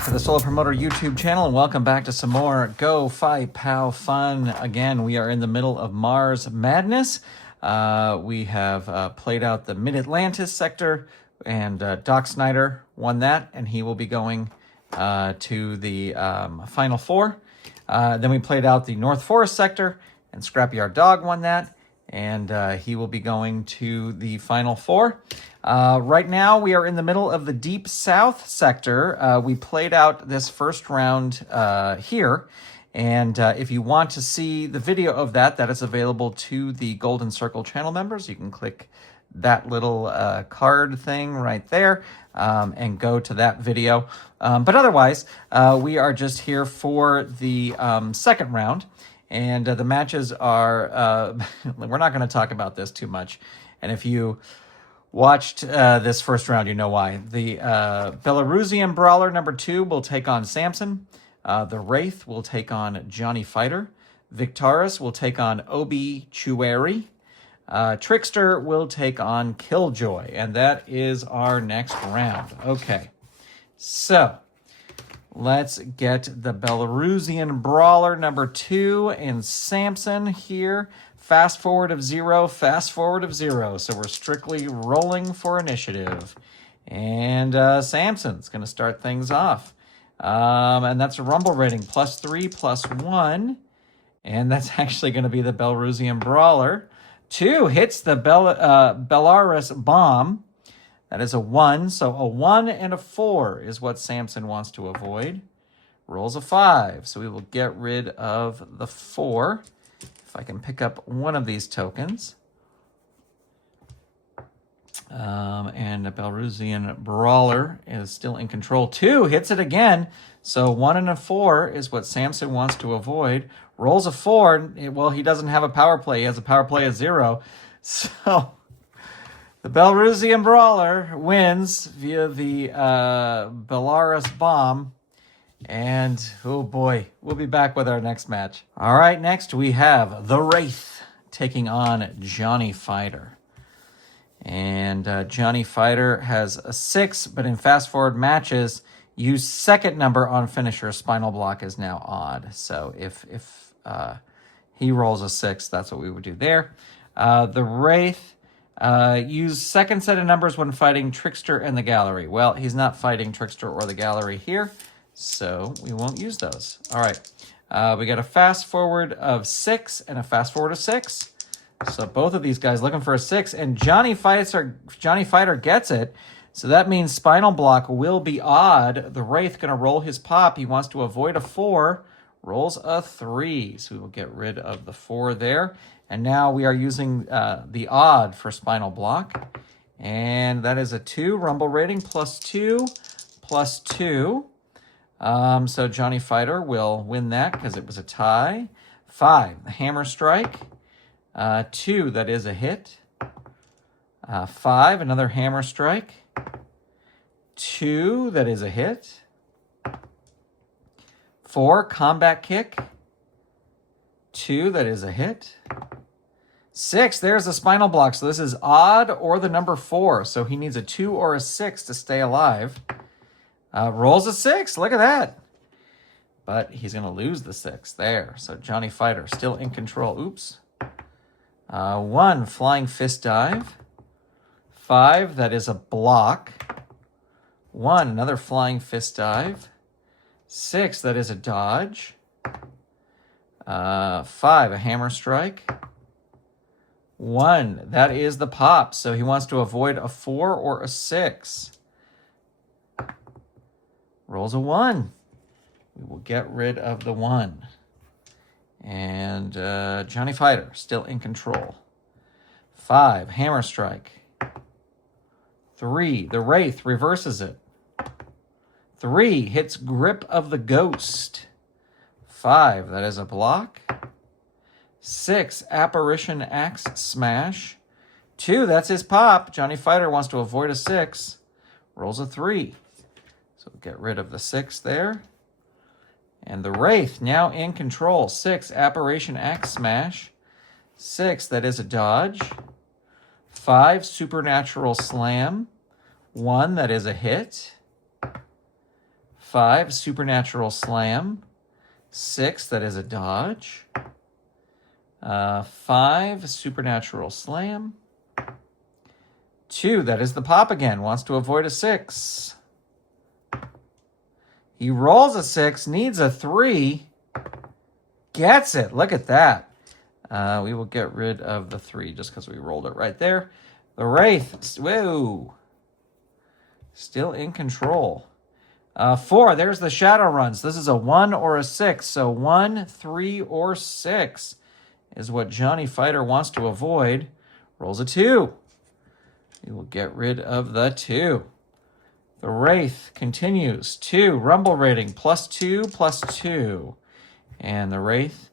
back to the Solo Promoter YouTube channel, and welcome back to some more Go Fight Pow fun. Again, we are in the middle of Mars Madness. We have played out the Mid-Atlantis sector, and Doc Snyder won that, and he will be going to the Final Four. Then we played out the North Forest sector, and Scrapyard Dog won that, and he will be going to the Final Four. Right now, we are in the middle of the Deep South sector. We played out this first round here, and if you want to see the video of that, that is available to the Golden Circle channel members. You can click that little card thing right there and go to that video. But otherwise, we are just here for the second round, and the matches are, we're not going to talk about this too much, and if you watched this first round, you know why. The Belarusian Brawler number 2 will take on Samson. The Wraith will take on Johnny Fighter. Victaris will take on Obi Chueri. Trickster will take on Killjoy. And that is our next round. Okay, so let's get the Belarusian Brawler number 2 and Samson here. Fast forward of 0, fast forward of 0. So we're strictly rolling for initiative. And Samson's going to start things off. And that's a Rumble rating, +3, +1. And that's actually going to be the Belarusian Brawler. 2 hits the Belarus Bomb. That is a 1. So a 1 and a 4 is what Samson wants to avoid. Rolls a 5. So we will get rid of the 4. If I can pick up one of these tokens. And the Belarusian Brawler is still in control. 2 hits it again. So 1 and a 4 is what Samson wants to avoid. Rolls a 4. Well, he doesn't have a power play. He has a power play of 0. So the Belarusian Brawler wins via the Belarus Bomb. And, oh boy, we'll be back with our next match. All right, next we have the Wraith taking on Johnny Fighter. And Johnny Fighter has a 6, but in fast-forward matches, use second number on finisher. Spinal block is now odd. So if he rolls a 6, that's what we would do there. The Wraith, use second set of numbers when fighting Trickster and the Gallery. Well, he's not fighting Trickster or the Gallery here, so we won't use those. All right, we got a fast forward of 6 and a fast forward of 6. So both of these guys looking for a 6, and Johnny Fighter gets it. So that means Spinal Block will be odd. The Wraith going to roll his pop. He wants to avoid a 4, rolls a 3. So we will get rid of the 4 there. And now we are using the odd for Spinal Block. And that is a 2, Rumble rating, +2, +2. So Johnny Fighter will win that because it was a tie. 5, the Hammer Strike. 2, that is a hit. 5, another Hammer Strike. 2, that is a hit. 4, Combat Kick. 2, that is a hit. 6, there's the Spinal Block. So this is odd or the number 4. So he needs a 2 or a 6 to stay alive. Rolls a 6. Look at that. But he's going to lose the 6 there. So Johnny Fighter still in control. Oops. 1, Flying Fist Dive. 5, that is a block. 1, another Flying Fist Dive. 6, that is a dodge. 5, a Hammer Strike. 1, that is the pop. So he wants to avoid a 4 or a 6. Rolls a 1. We will get rid of the 1. And Johnny Fighter still in control. 5, Hammer Strike. 3, the Wraith reverses it. 3, hits Grip of the Ghost. 5, that is a block. 6, Apparition Axe Smash. 2, that's his pop. Johnny Fighter wants to avoid a 6. Rolls a 3. So we'll get rid of the 6 there. And the Wraith now in control. 6, Apparition Axe Smash. 6, that is a dodge. 5, Supernatural Slam. 1, that is a hit. 5, Supernatural Slam. 6, that is a dodge. 5, Supernatural Slam. 2, that is the pop again. Wants to avoid a 6. He rolls a 6, needs a 3. Gets it. Look at that. We will get rid of the 3 just because we rolled it right there. The Wraith, whoa, still in control. 4, there's the Shadow Runs. This is a 1 or a 6. So 1, 3, or 6 is what Johnny Fighter wants to avoid. Rolls a 2. We will get rid of the 2. The Wraith continues. 2, Rumble rating, +2, +2. And the Wraith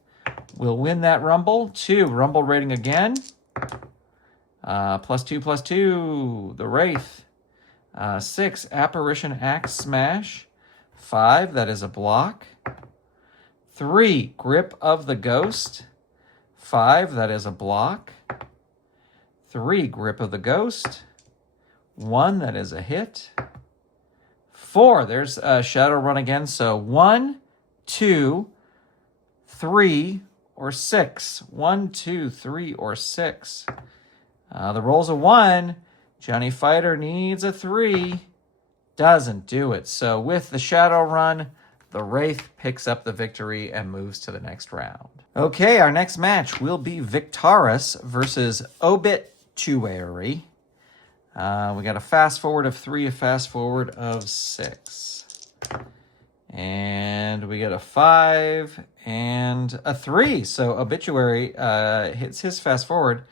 will win that Rumble. 2, Rumble rating again. +2, +2. The Wraith. 6, Apparition Axe Smash. 5, that is a block. 3, Grip of the Ghost. 5, that is a block. 3, Grip of the Ghost. 1, that is a hit. 4, there's a Shadow Run again. So 1, 2, 3, or 6. 1, 2, 3, or 6. The roll's a 1. Johnny Fighter needs a 3. Doesn't do it. So with the Shadow Run, the Wraith picks up the victory and moves to the next round. Okay, our next match will be Victaris versus Obituary. We got a fast forward of 3, a fast forward of 6. And we get a 5 and a 3. So Obituary hits his fast forward.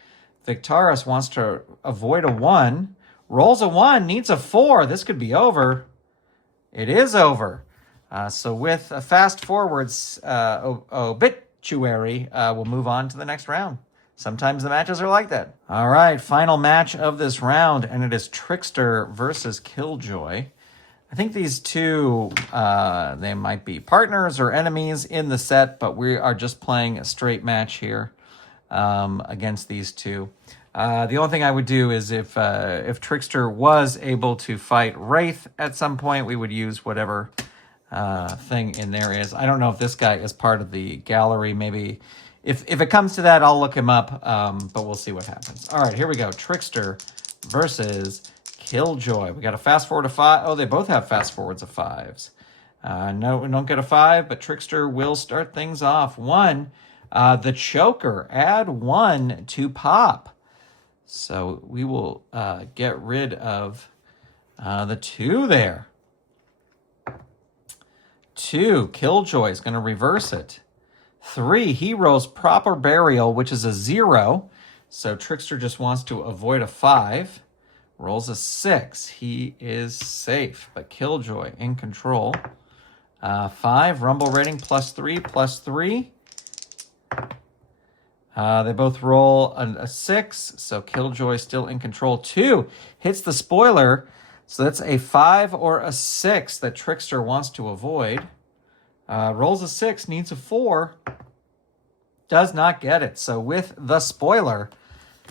Victaris wants to avoid a 1. Rolls a 1, needs a 4. This could be over. It is over. So with a fast forwards, Obituary will move on to the next round. Sometimes the matches are like that. All right, final match of this round, and it is Trickster versus Killjoy. I think these two, they might be partners or enemies in the set, but we are just playing a straight match here against these two. The only thing I would do is if Trickster was able to fight Wraith at some point, we would use whatever thing in there is. I don't know if this guy is part of the gallery. Maybe if it comes to that, I'll look him up, but we'll see what happens. All right, here we go. Trickster versus Killjoy. We got a fast forward of 5. Oh, they both have fast forwards of 5s. No, we don't get a 5, but Trickster will start things off. 1, the Choker. Add 1 to pop. So we will get rid of the 2 there. 2, Killjoy is going to reverse it. 3, Heroes Proper Burial, which is a 0. So Trickster just wants to avoid a 5. Rolls a 6. He is safe, but Killjoy in control. 5, Rumble rating, +3, +3. They both roll a 6, so Killjoy still in control. 2, hits the spoiler, so that's a 5 or a 6 that Trickster wants to avoid. Rolls a 6, needs a 4. Does not get it. So with the spoiler,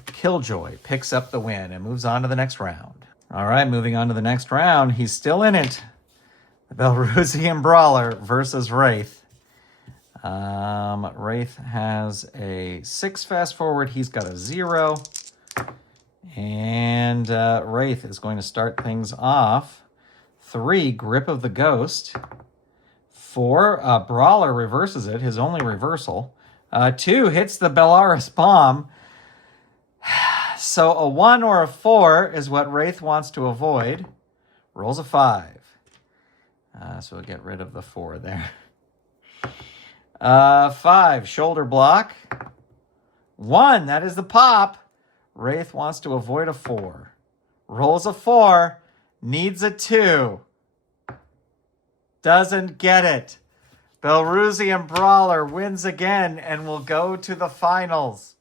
Killjoy picks up the win and moves on to the next round. All right, moving on to the next round. He's still in it. The Belarusian Brawler versus Wraith. Wraith has a 6 fast forward. He's got a 0. And Wraith is going to start things off. 3, Grip of the Ghost. 4, Brawler reverses it, his only reversal. 2, hits the Belarus Bomb. So a 1 or a 4 is what Wraith wants to avoid. Rolls a 5. So we'll get rid of the 4 there. 5, Shoulder Block. 1, that is the pop. Wraith wants to avoid a 4. Rolls a 4, needs a 2. Doesn't get it. Belarusian Brawler wins again and will go to the finals.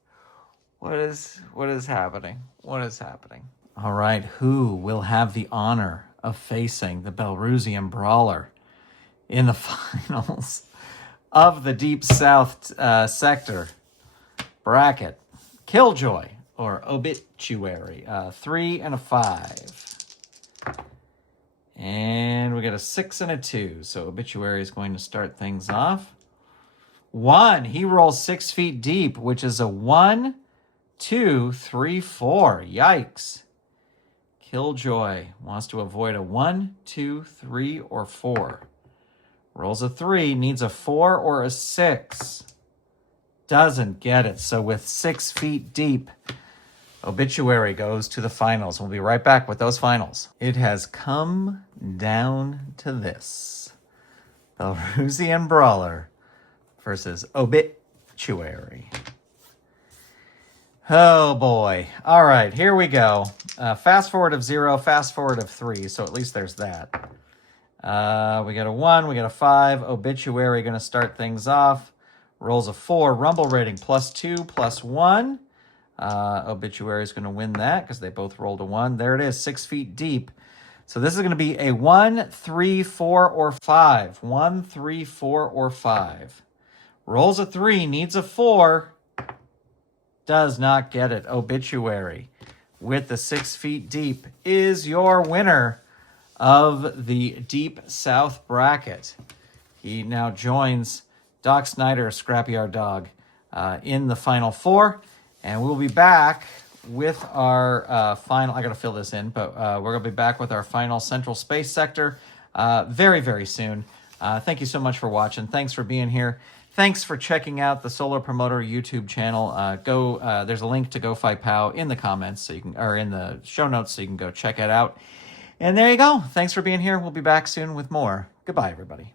What is happening? What is happening? All right, who will have the honor of facing the Belarusian Brawler in the finals of the Deep South sector bracket? Killjoy or Obituary. 3 and a 5. And we got a 6 and a 2. So Obituary is going to start things off. 1. He rolls 6 feet deep, which is a 1, 2, 3, 4. Yikes. Killjoy wants to avoid a 1, 2, 3, or 4. Rolls a 3, needs a 4 or a 6. Doesn't get it. So with 6 feet deep, Obituary goes to the finals. We'll be right back with those finals. It has come down to this. Belarusian Brawler versus Obituary. Oh boy. All right, here we go. Fast forward of 0, fast forward of 3, so at least there's that. We got a 1, we got a 5. Obituary going to start things off. Rolls a 4, rumble rating +2, +1. Obituary is going to win that because they both rolled a 1. There it is, 6 feet deep. So this is going to be a 1, 3, 4, or 5. 1, 3, 4, or 5. Rolls a 3, needs a 4. Does not get it. Obituary, with the 6 feet deep, is your winner of the Deep South bracket. He now joins Doc Snyder, Scrapyard Dog, in the Final Four. And we'll be back with our final... I got to fill this in, but we're going to be back with our final Central Space Sector very, very soon. Thank you so much for watching. Thanks for being here. Thanks for checking out the Solar Promoter YouTube channel. There's a link to Go Fight POW in the comments, so you can, or in the show notes, so you can go check it out. And there you go. Thanks for being here. We'll be back soon with more. Goodbye, everybody.